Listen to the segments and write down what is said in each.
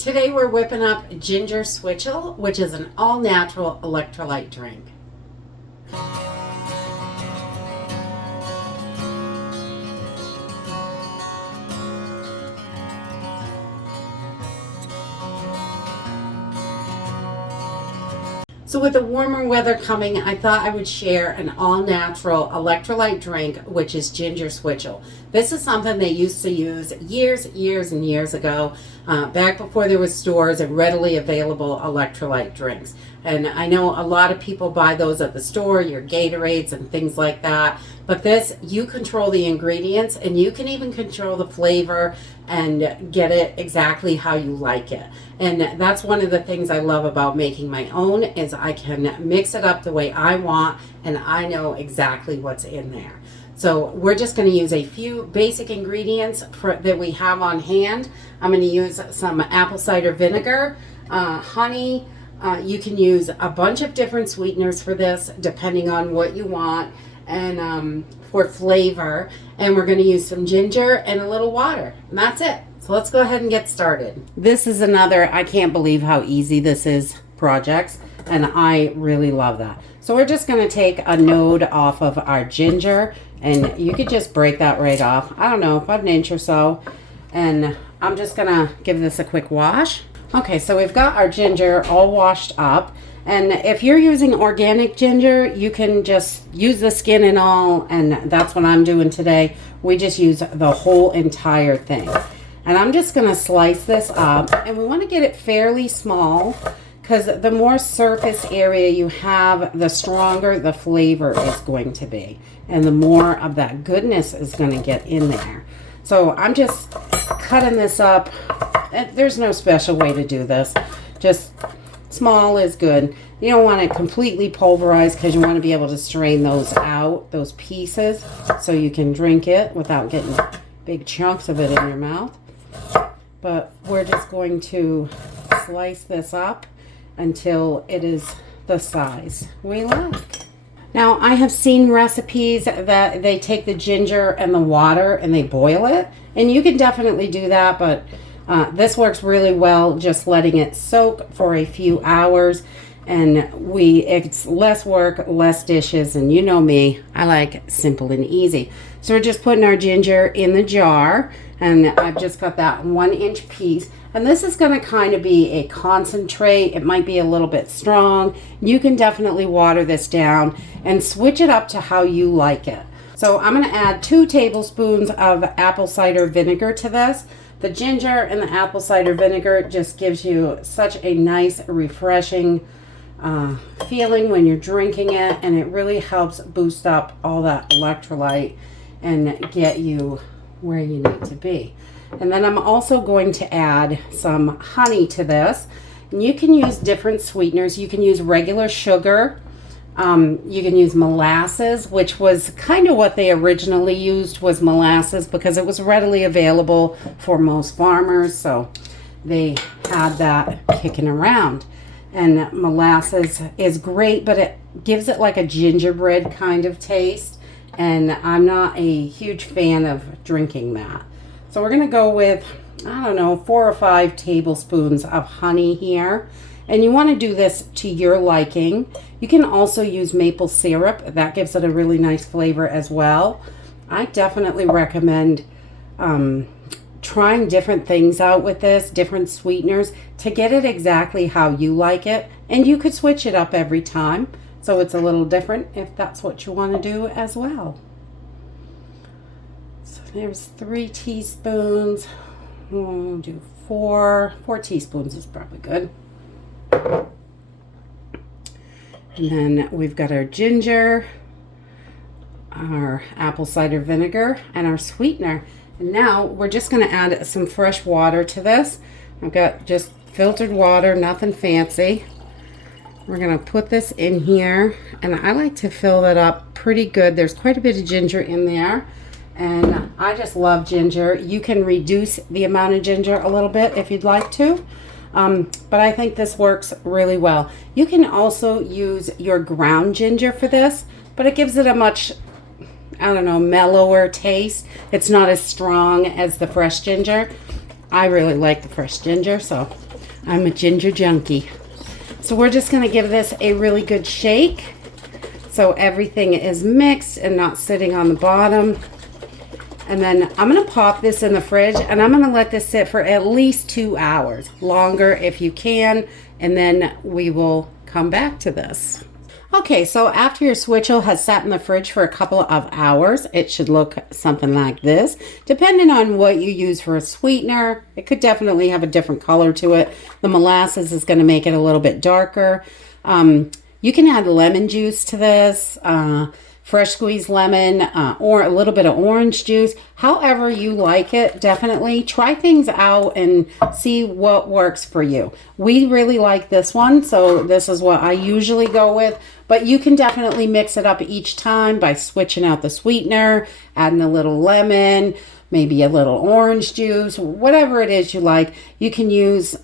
Today we're whipping up Ginger Switchel, which is an all-natural electrolyte drink. So with the warmer weather coming, I thought I would share an all-natural electrolyte drink, which is Ginger Switchel. This is something they used to use years and years ago, back before there was stores and readily available electrolyte drinks. And I know a lot of people buy those at the store, your Gatorades and things like that. But this, you control the ingredients and you can even control the flavor and get it exactly how you like it. And that's one of the things I love about making my own, is I can mix it up the way I want and I know exactly what's in there. So we're just going to use a few basic ingredients that we have on hand. I'm going to use some apple cider vinegar, honey. You can use a bunch of different sweeteners for this, depending on what you want, and for flavor. And we're going to use some ginger and a little water. And that's it. So let's go ahead and get started. This is another, I can't believe how easy this is, projects. And I really love that. So we're just going to take a node off of our ginger. And you could just break that right off. I don't know, about an inch or so. And I'm just going to give this a quick wash. Okay, so we've got our ginger all washed up. And if you're using organic ginger, you can just use the skin and all, and that's what I'm doing today. We just use the whole entire thing. And I'm just going to slice this up, and we want to get it fairly small, because the more surface area you have, the stronger the flavor is going to be, and the more of that goodness is going to get in there. So I'm just cutting this up. There's no special way to do this. Just small is good. You don't want it completely pulverized, because you want to be able to strain those out, those pieces, so you can drink it without getting big chunks of it in your mouth. But we're just going to slice this up until it is the size we like. Now, I have seen recipes that they take the ginger and the water and they boil it, and you can definitely do that, but this works really well just letting it soak for a few hours. And it's less work, less dishes, and you know me, I like simple and easy. So we're just putting our ginger in the jar, and I've just got that 1-inch piece. And this is going to kind of be a concentrate. It might be a little bit strong. You can definitely water this down and switch it up to how you like it. So I'm going to add 2 tablespoons of apple cider vinegar to this. The ginger and the apple cider vinegar just gives you such a nice, refreshing feeling when you're drinking it, and it really helps boost up all that electrolyte and get you where you need to be. And then I'm also going to add some honey to this, and you can use different sweeteners. You can use regular sugar. You can use molasses, which was kind of what they originally used, was molasses, because it was readily available for most farmers, so they had that kicking around. And molasses is great, but it gives it like a gingerbread kind of taste, and I'm not a huge fan of drinking that. So we're going to go with, I don't know, 4 or 5 tablespoons of honey here. And you want to do this to your liking. You can also use maple syrup. That gives it a really nice flavor as well. I definitely recommend trying different things out with this, different sweeteners, to get it exactly how you like it. And you could switch it up every time, so it's a little different if that's what you want to do as well. So there's 3 teaspoons. We'll do 4 teaspoons is probably good. And then we've got our ginger, our apple cider vinegar, and our sweetener. And now we're just going to add some fresh water to this. I've got just filtered water, nothing fancy. We're going to put this in here, and I like to fill that up pretty good. There's quite a bit of ginger in there, and I just love ginger. You can reduce the amount of ginger a little bit if you'd like to. But I think this works really well. You can also use your ground ginger for this, but it gives it a much, I don't know, mellower taste. It's not as strong as the fresh ginger. I really like the fresh ginger, so I'm a ginger junkie. So we're just going to give this a really good shake so everything is mixed and not sitting on the bottom. And then I'm going to pop this in the fridge and I'm going to let this sit for at least 2 hours. Longer if you can. And then we will come back to this. Okay, so after your Switchel has sat in the fridge for a couple of hours, it should look something like this. Depending on what you use for a sweetener, it could definitely have a different color to it. The molasses is going to make it a little bit darker. You can add lemon juice to this, fresh squeezed lemon, or a little bit of orange juice. However you like it, definitely try things out and see what works for you. We really like this one, so this is what I usually go with. But you can definitely mix it up each time by switching out the sweetener, adding a little lemon, maybe a little orange juice, whatever it is you like. You can use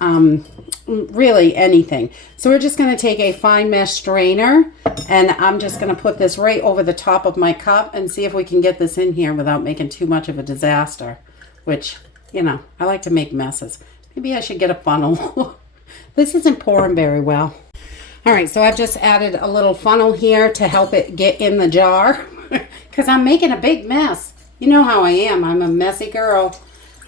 really anything. So we're just going to take a fine mesh strainer and I'm just going to put this right over the top of my cup and see if we can get this in here without making too much of a disaster, which, you know, I like to make messes. Maybe I should get a funnel. This isn't pouring very well. All right, so I've just added a little funnel here to help it get in the jar because I'm making a big mess. You know how I am. I'm a messy girl.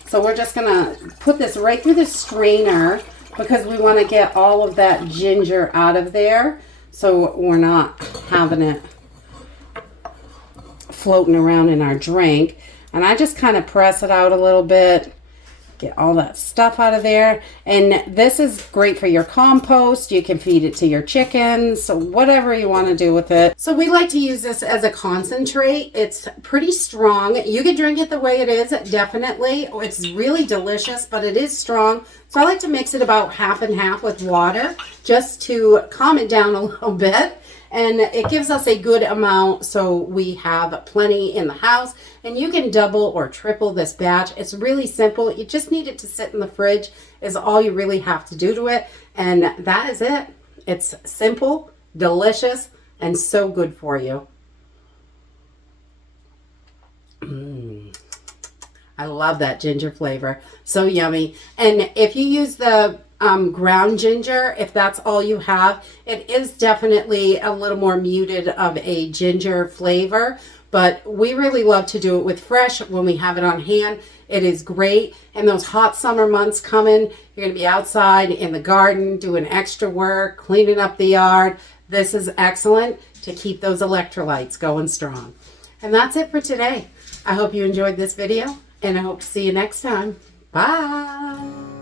So we're just going to put this right through the strainer because we want to get all of that ginger out of there so we're not having it floating around in our drink. And I just kind of press it out a little bit, get all that stuff out of there. And this is great for your compost. You can feed it to your chickens, so whatever you want to do with it. So we like to use this as a concentrate. It's pretty strong. You can drink it the way it is, definitely. It's really delicious, but it is strong. So I like to mix it about half and half with water just to calm it down a little bit. And it gives us a good amount so we have plenty in the house. And you can double or triple this batch. It's really simple. You just need it to sit in the fridge is all you really have to do to it. And that is it. It's simple, delicious, and so good for you. I love that ginger flavor. So yummy. And if you use the ground ginger, if that's all you have, it is definitely a little more muted of a ginger flavor, but we really love to do it with fresh when we have it on hand. It is great. And those hot summer months coming, you're going to be outside in the garden doing extra work, cleaning up the yard. This is excellent to keep those electrolytes going strong. And that's it for today. I hope you enjoyed this video and I hope to see you next time. Bye.